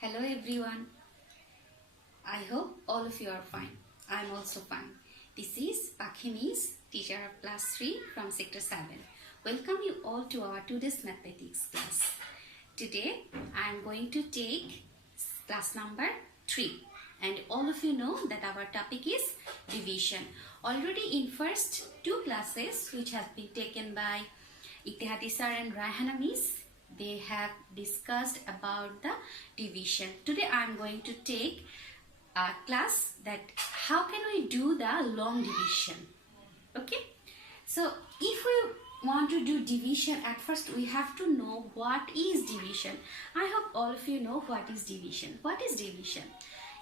Hello everyone. I hope all of you are fine. I'm also fine. This is Pakhimis, teacher of class 3 from sector 7. Welcome you all to our today's mathematics class. Today I am going to take class number 3 and all of you know that our topic is division. Already in first two classes which have been taken by Ittihadi sir and Raihana miss, they have discussed about the division. Today I am going to take a class that how can we do the long division. Okay, so if we want to do division, at first we have to know what is division. I hope all of you know what is division. What is division?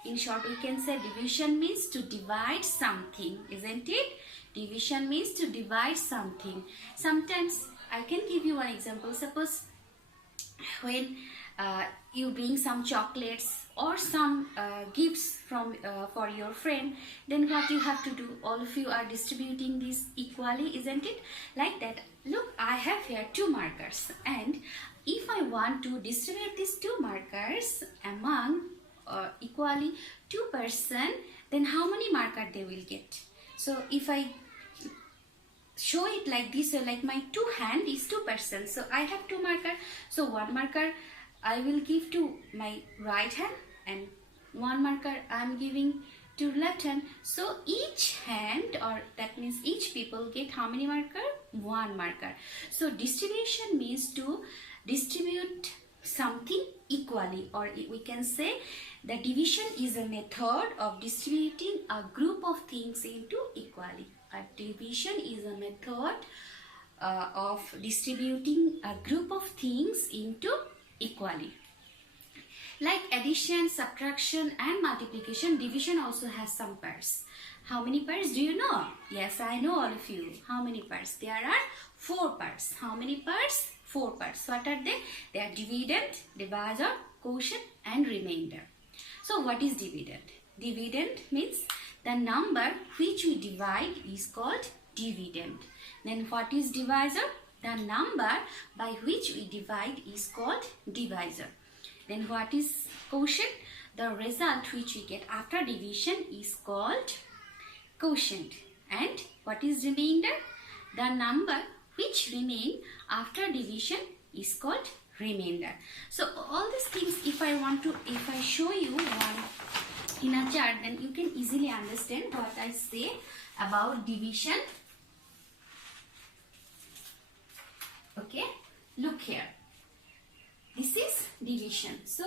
In short, we can say division means to divide something, isn't it? Division means to divide something. Sometimes I can give you one example. Suppose when you bring some chocolates or some gifts from for your friend, then what you have to do, all of you are distributing this equally, isn't it? Like that. Look, I have here two markers, and if I want to distribute these two markers among equally two person, then how many markers they will get? So if I show it like this, so like my two hand is two persons, so I have two marker, so one marker I will give to my right hand and one marker I am giving to left hand. So each hand, or that means each people get how many marker? One marker. So distribution means to distribute something equally, or we can say the division is a method of distributing a group of things into equally. A division is a method of distributing a group of things into equally. Like addition, subtraction and multiplication, division also has some parts. How many parts do you know? Yes, I know all of you. How many parts? There are 4 parts. How many parts? 4 parts. What are they? They are dividend, divisor, quotient and remainder. So what is dividend? Dividend means the number which we divide is called dividend. Then what is divisor? The number by which we divide is called divisor. Then what is quotient? The result which we get after division is called quotient. And what is remainder? The number which remain after division is called remainder. So all these things, if I show you one in a chart, then you can easily understand what I say about division. Okay, look here. This is division. So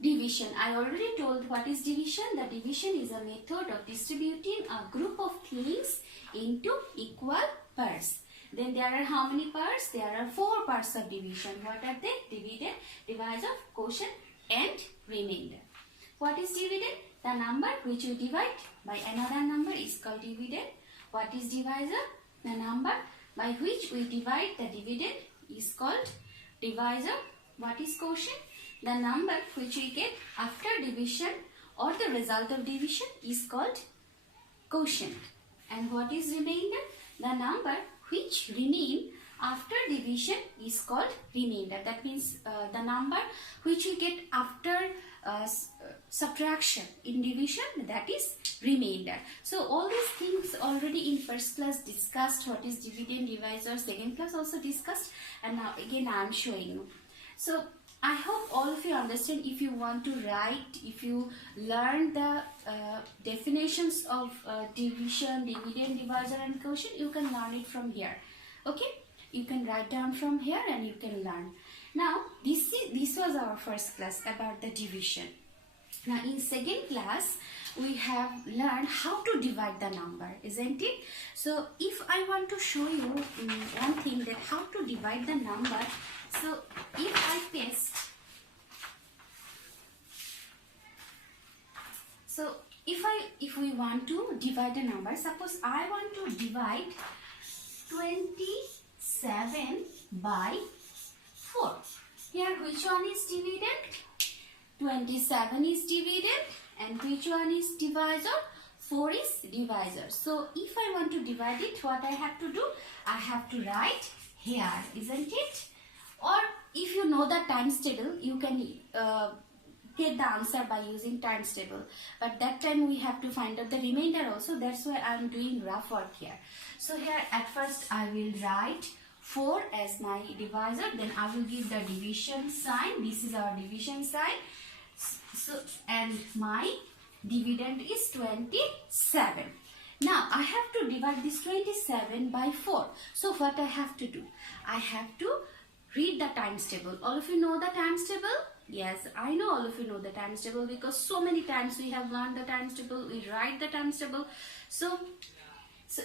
division, I already told what is division. The division is a method of distributing a group of things into equal parts. Then there are how many parts? There are 4 parts of division. What are they? Dividend, divisor, quotient and remainder. What is dividend? The number which we divide by another number is called dividend. What is divisor? The number by which we divide the dividend is called divisor. What is quotient? The number which we get after division or the result of division is called quotient. And what is remainder? The number which remain after division is called remainder. That means the number which we get after subtraction in division, that is remainder. So all these things already in first class discussed. What is dividend, divisor, second class also discussed, and now again I am showing you. So I hope all of you understand. If you want to write, if you learn the definitions of division, dividend, divisor and quotient, you can learn it from here. Okay, you can write down from here and you can learn. Now this was our first class about the division. Now in second class we have learned how to divide the number, isn't it? So if I want to show you one thing, that how to divide the number. So if I paste, so if we want to divide a number, suppose I want to divide 27 by 4. Here which one is dividend? 27 is dividend, and which one is divisor? 4 is divisor. So if I want to divide it, what I have to do? I have to write here, isn't it? Or if you know the times table, you can get the answer by using times table, but that time we have to find out the remainder also. That's why I am doing rough work here. So here at first I will write 4 as my divisor, then I will give the division sign. This is our division sign. So and my dividend is 27. Now I have to divide this 27 by 4. So what I have to do? I have to read the times table. All of you know the times table? Yes, I know all of you know the times table, because so many times we have learned the times table. We write the times table. So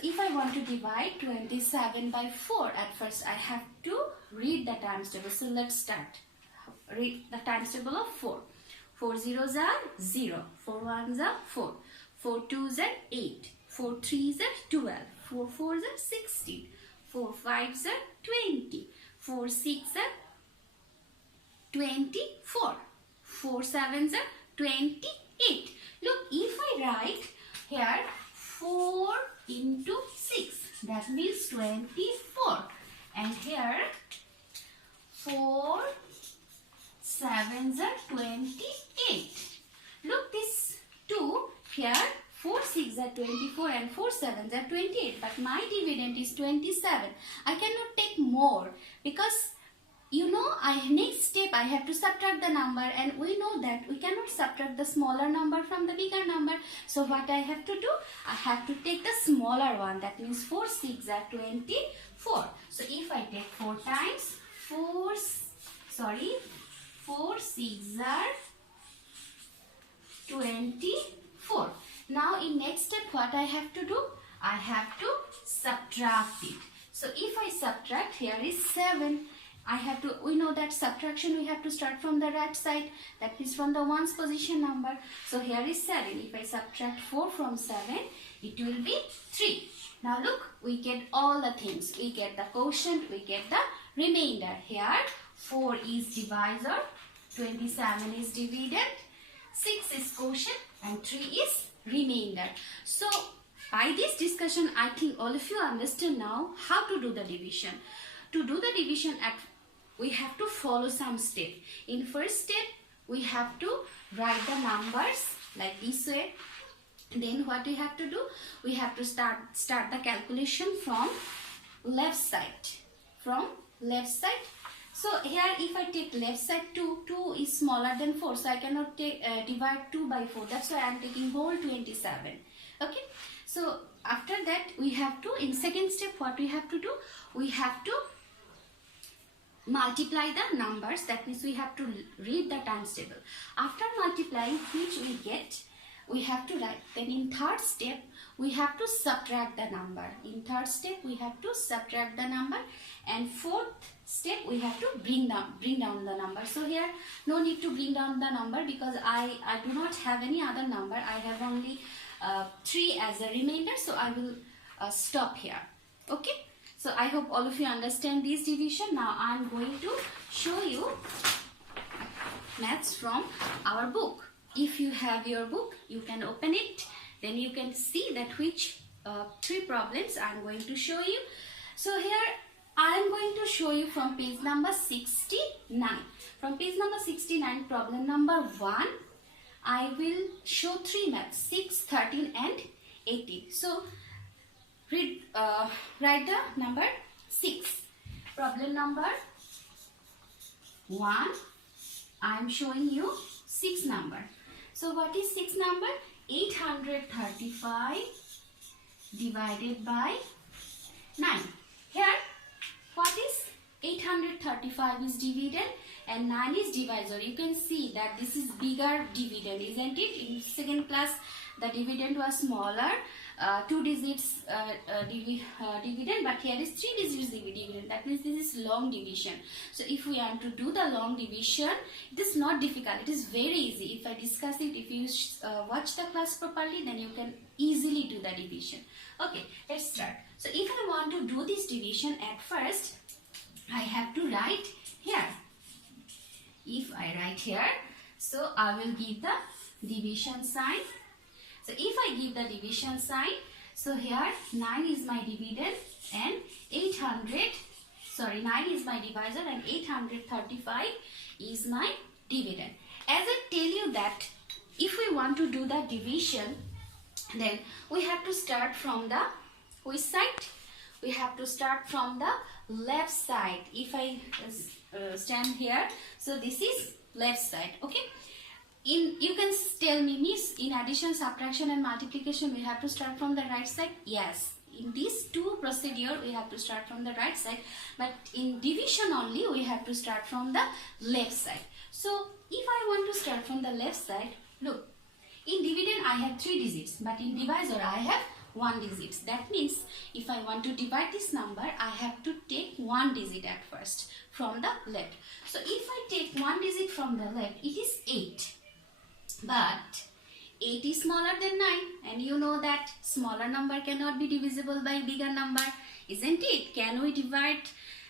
if I want to divide 27 by 4, at first I have to read the times table. So let's start. Read the times table of 4. 4 zeros are 0. 4 ones are 4. 4 twos are 8. 4 threes are 12. 4 fours are 16. 4 fives are 20. 4 six are 24. 4 sevens are 28. Look, if I write here 4 into 6, that means 24. And here 4 sevens are 28. Look, this 2 here, 4 6 are 24 and 4 sevens are 28. But my dividend is 27. I cannot take more, because you know, next step I have to subtract the number, and we know that we cannot subtract the smaller number from the bigger number. So what I have to do? I have to take the smaller one. That means 4 6 are 24. So if I take 4 times 4 6 are 24. Now in next step what I have to do? I have to subtract it. So if I subtract, here is 7. We know that subtraction we have to start from the right side, that is from the ones position number. So here is 7. If I subtract 4 from 7, it will be 3. Now look, we get all the things. We get the quotient, we get the remainder. Here 4 is divisor, 27 is dividend, 6 is quotient, and 3 is remainder. So by this discussion, I think all of you understand now how to do the division. To do the division, we have to follow some step. In first step, we have to write the numbers like this way. Then what we have to do? We have to start the calculation from left side. So here if I take left side 2, 2 is smaller than 4. So I cannot divide 2 by 4. That's why I am taking whole 27. Okay. So after that we have to, in second step what we have to do? We have to multiply the numbers. That means we have to read the times table. After multiplying, which we get, we have to write. Then in third step we have to subtract the number. In third step we have to subtract the number, and fourth step we have to bring down the number. So here no need to bring down the number, because I do not have any other number. I have only 3 as a remainder, so I will stop here. Okay. So I hope all of you understand this division. Now I am going to show you maths from our book. If you have your book, you can open it. Then you can see that which 3 problems I am going to show you. So here I am going to show you from page number 69. From page number 69, problem number 1, I will show 3 maths, 6, 13 and 18. So write the number 6. Problem number 1, I am showing you 6 number. So what is 6 number? 835 divided by 9. Here what is 835 is dividend and 9 is divisor. You can see that this is bigger dividend, isn't it? In second class the dividend was smaller, 2 digits dividend, but here is 3 digits dividend. That means this is long division. So if we want to do the long division, it is not difficult. It is very easy. If I discuss it, if you watch the class properly, then you can easily do the division. Okay, let's start. So if I want to do this division, at first I have to write here. If I write here, so I will give the division sign. So if I give the division sign, so here 9 is my dividend and 9 is my divisor and 835 is my dividend. As I tell you you that if we want to do the division, then we have to start from the which side? We have to start from the left side. If I stand here, so this is left side. Okay. You can tell me, Miss, in addition, subtraction and multiplication we have to start from the right side? Yes, in these two procedure we have to start from the right side, but in division only we have to start from the left side. So if I want to start from the left side, look, in dividend I have 3 digits, but in divisor I have 1 digit. That means if I want to divide this number, I have to take 1 digit at first from the left. So if I take 1 digit from the left, it is 8. But 8 is smaller than 9, and you know that smaller number cannot be divisible by bigger number, isn't it? Can we divide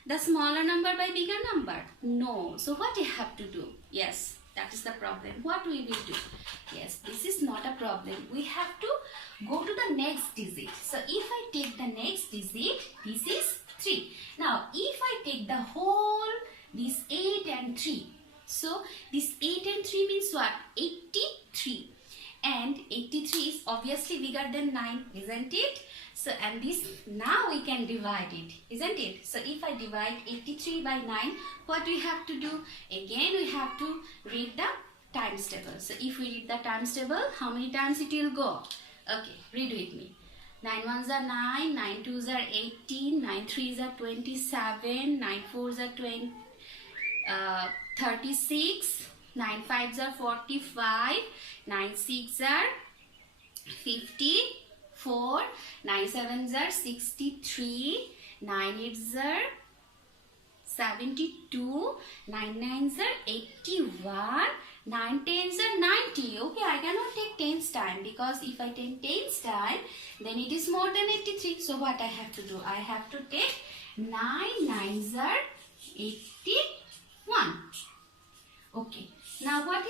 the smaller number by bigger number? No. So what we have to do? Yes, that is the problem. What we will do? Yes, this is not a problem. We have to go to the next digit. So if I take the next digit, this is 3. Now if I take the whole, this 8 and 3. So this 8 and 3 means what? 83. And 83 is obviously bigger than 9, isn't it? So, and this, now we can divide it, isn't it? So if I divide 83 by 9, what we have to do? Again we have to read the times table. So if we read the times table, how many times it will go? Okay, read with me. 9 ones are 9, 9 twos are 18, 9 threes are 27, 9 fours are 36, 9 fives are 45, 9 six are 54, 9 sevens are 63, 9 eights are 72, 9 nines are 81, 9 tens are 90. Okay, I cannot take tens time, because if I take tens time, then it is more than 83. So what I have to do? I have to take 9 nines are 81. Okay, now what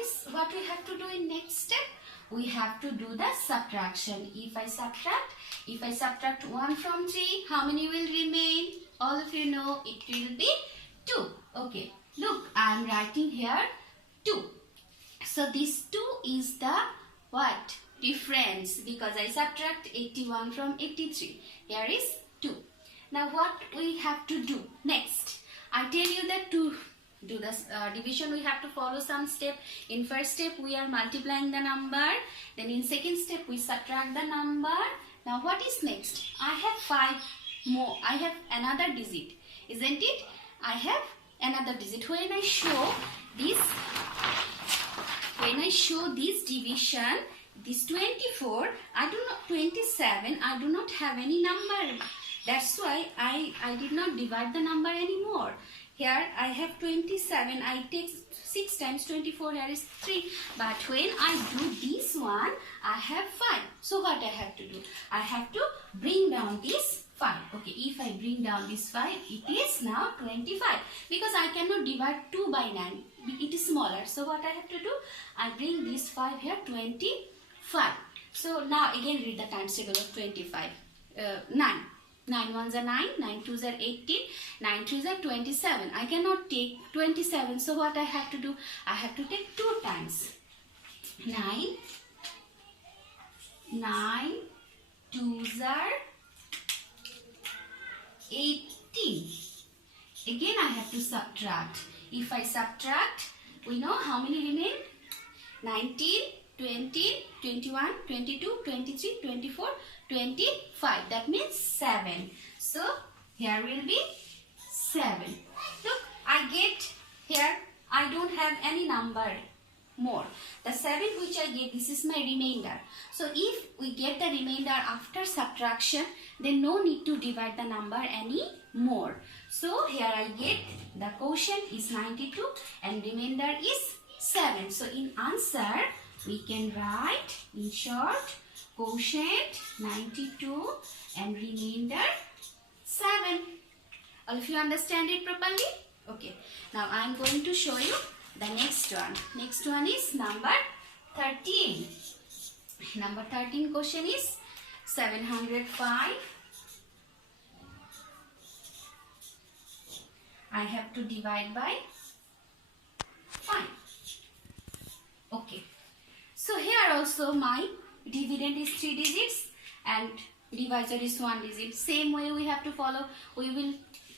we have to do in next step? We have to do the subtraction. If I subtract 1 from 3, how many will remain? All of you know it will be 2. Okay, look, I am writing here 2. So this 2 is the what? Difference, because I subtract 81 from 83. Here is 2. Now what we have to do next? I tell you that to do the division we have to follow some step. In first step we are multiplying the number, then in second step we subtract the number. Now what is next? I have 5 more. I have another digit, isn't it? I have another digit. When I show this division, this 24, 27, I do not have any number. That's why I did not divide the number anymore. Here I have 27, I take 6 times 24, here is 3. But when I do this one, I have 5. So what I have to do? I have to bring down this 5. Okay, if I bring down this 5, it is now 25. Because I cannot divide 2 by 9. It is smaller. So what I have to do? I bring this 5 here, 25. So now again read the times table of 25. 9. 9 ones are 9, 9 twos are 18, 9 threes are 27. I cannot take 27. So what I have to do? I have to take 2 times. 9 twos are 18. Again I have to subtract. If I subtract, we know how many remain? 19, 20, 21, 22, 23, 24, 25. That means 7. So here will be 7. Look, I get here, I don't have any number more. The 7 which I get, this is my remainder. So if we get the remainder after subtraction, then no need to divide the number any more. So here I get the quotient is 92 and remainder is 7. So in answer, we can write in short quotient 92 and remainder 7. All of you understand it properly? Okay. Now I am going to show you the next one. Next one is number 13. Number 13 question is 705. I have to divide by 5. Okay. So here also my dividend is 3 digits and divisor is 1 digit. Same way we have to follow.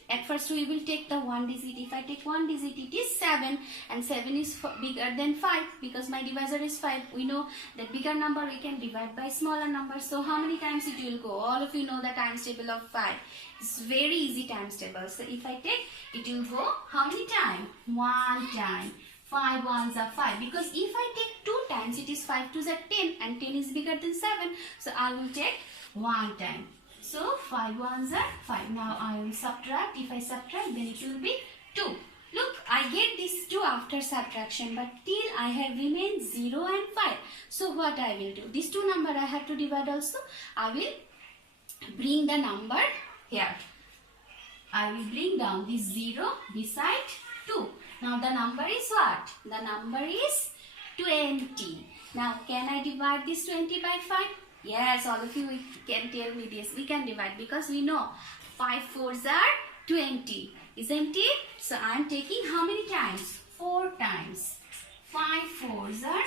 At first we will take the 1 digit. If I take 1 digit, it is 7, and 7 is bigger than 5 because my divisor is 5. We know that bigger number we can divide by smaller number. So how many times it will go? All of you know the times table of 5. It's very easy times table. So if I take, it will go how many times? 1 time. 5 ones are 5, because if I take 2 times, it is 5 2s are 10, and 10 is bigger than 7. So I will take 1 time. So 5 ones are 5. Now I will subtract. If I subtract, then it will be 2. Look, I get this 2 after subtraction, but till I have remained 0 and 5. So what I will do? These two number I have to divide also. I will bring the number here. I will bring down this 0 beside 2. Now the number is what? The number is 20. Now can I divide this 20 by 5? Yes, all of you can tell me this. We can divide because we know 5 4s are 20. Isn't it? So I am taking how many times? 4 times. 5 4s are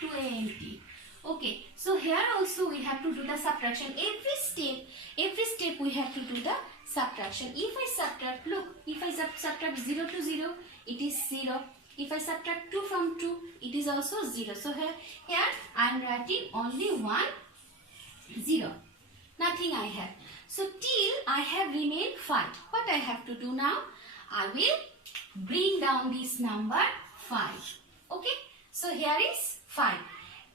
20. Okay, so here also we have to do the subtraction. Every step we have to do the subtraction. If I subtract, look, if I subtract 0 to 0, it is 0. If I subtract 2 from 2, it is also 0. So here I am writing only 1 0. Nothing I have. So till I have remained 5. What I have to do now? I will bring down this number 5. Okay. So here is 5.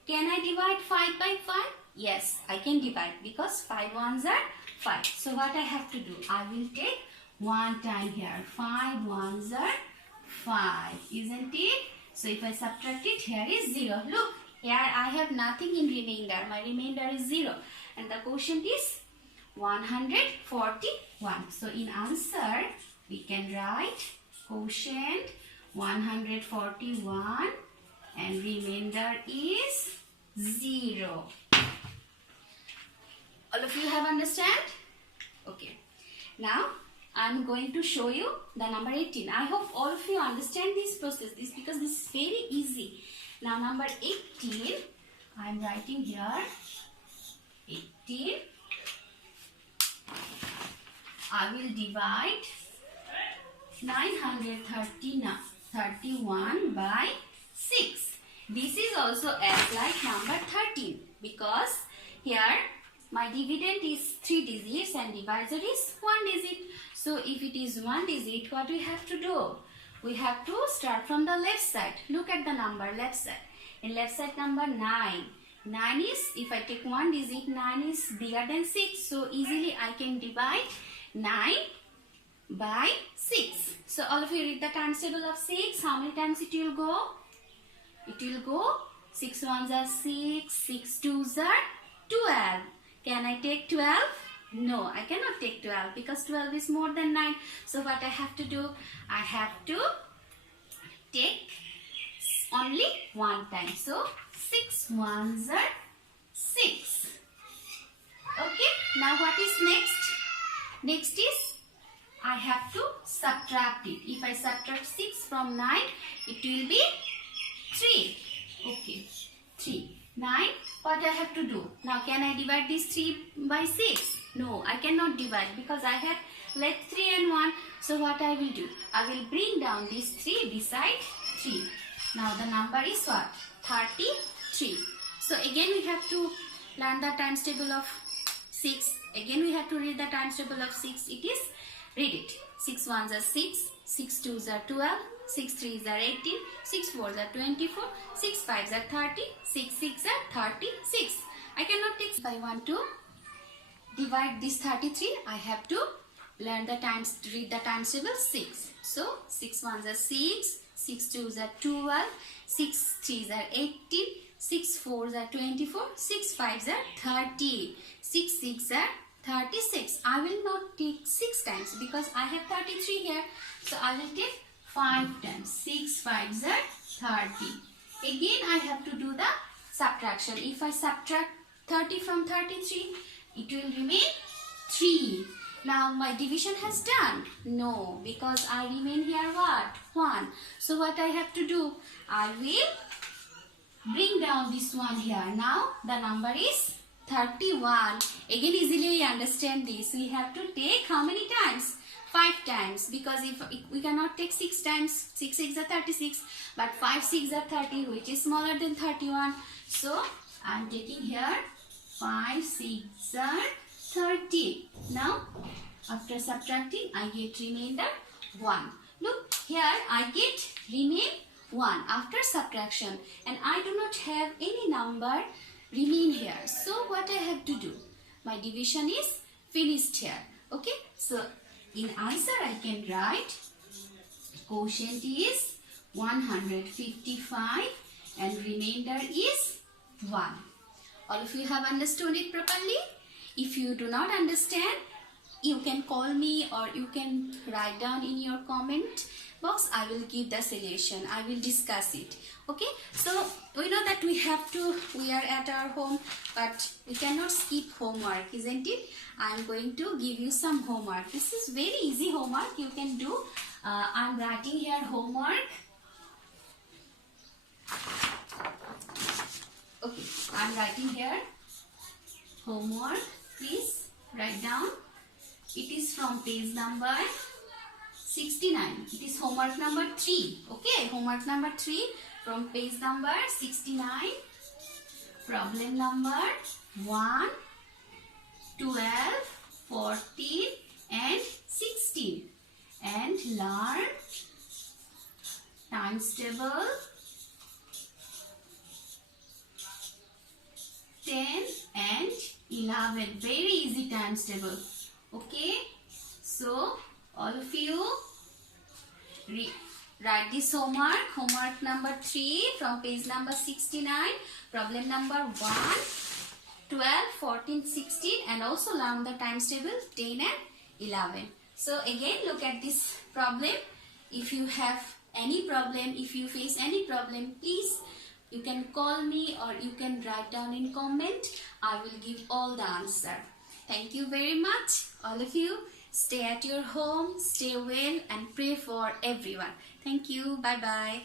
Can I divide 5 by 5? Yes, I can divide because 5 ones are 5. So what I have to do? I will take 1 time here. 5 ones are 5. Isn't it? So if I subtract it, here is 0. Look, here I have nothing in remainder. My remainder is 0. And the quotient is 141. So in answer, we can write quotient 141 and remainder is 0. All of you have understand? Okay. Now, I am going to show you the number 18. I hope all of you understand this process because this is very easy. Now, number 18, I am writing here 18. I will divide 931 by 6. This is also as like number 13 because here my dividend is 3 digits and divisor is 1 digit. So if it is 1 digit, what we have to do? We have to start from the left side. Look at the number left side. In left side number 9. 9 is, if I take 1 digit, 9 is bigger than 6. So easily I can divide 9 by 6. So all of you read the times table of 6. How many times it will go? It will go 6 ones are 6, 6 twos are 12. Can I take 12? No, I cannot take 12 because 12 is more than 9. So what I have to do? I have to take only 1 time. So 6 ones are 6. Okay, now what is next? Next is I have to subtract it. If I subtract 6 from 9, it will be 3. Okay, 3. 9. What I have to do? Now can I divide this 3 by 6? No, I cannot divide because I have left 3 and 1. So what I will do? I will bring down this 3 beside 3. Now the number is what? 33. So again we have to learn the times table of 6. Again we have to read the times table of 6. It is, read it. 6 ones are 6, 6 twos are 12, 6 threes are 18, 6 fours are 24, 6 fives are 30, 6 six are 36. I cannot take, if I want to divide this 33, I have to learn the times, read the times table 6. So 6 ones are 6, 6 twos are 12, 6 threes are 18, 6 fours are 24, 6 fives are 30, 6 six are 36. I will not take 6 times because I have 33 here. So I will take 5 times. 6 fives are 30. Again I have to do the subtraction. If I subtract 30 from 33, it will remain 3. Now my division has done? No, because I remain here what? 1. So what I have to do? I will bring down this one here. Now the number is 31. Again, easily we understand this. We have to take how many times? 5 times, because if we cannot take 6 times, 6 6 are 36, but 5 6 are 30, which is smaller than 31. So I am taking here 5 6 are 30. Now after subtracting, I get remainder 1. Look here, I get remain 1 after subtraction, and I do not have any number remain here. So what I have to do? My division is finished here. Okay, so in answer I can write quotient is 155 and remainder is 1. All of you have understood it properly? If you do not understand, you can call me or you can write down in your comment box. I will give the solution. I will discuss it. Okay, so we know that we are at our home, but we cannot skip homework, isn't it? I am going to give you some homework. This is very easy homework you can do. I am writing here homework. Okay, I am writing here homework. Please write down. It is from page number 69. It is homework number 3. Okay, homework number 3 from page number 69. Problem number 1, 12, 14 and 16. And learn times table 10 and 11. Very easy times table. Okay, so all of you write this homework number 3 from page number 69, problem number 1, 12, 14, 16, and also learn the times table 10 and 11. So again, look at this problem. If you have any problem, if you face any problem, please you can call me or you can write down in comment. I will give all the answer. Thank you very much, all of you. Stay at your home, stay well, and pray for everyone. Thank you. Bye-bye.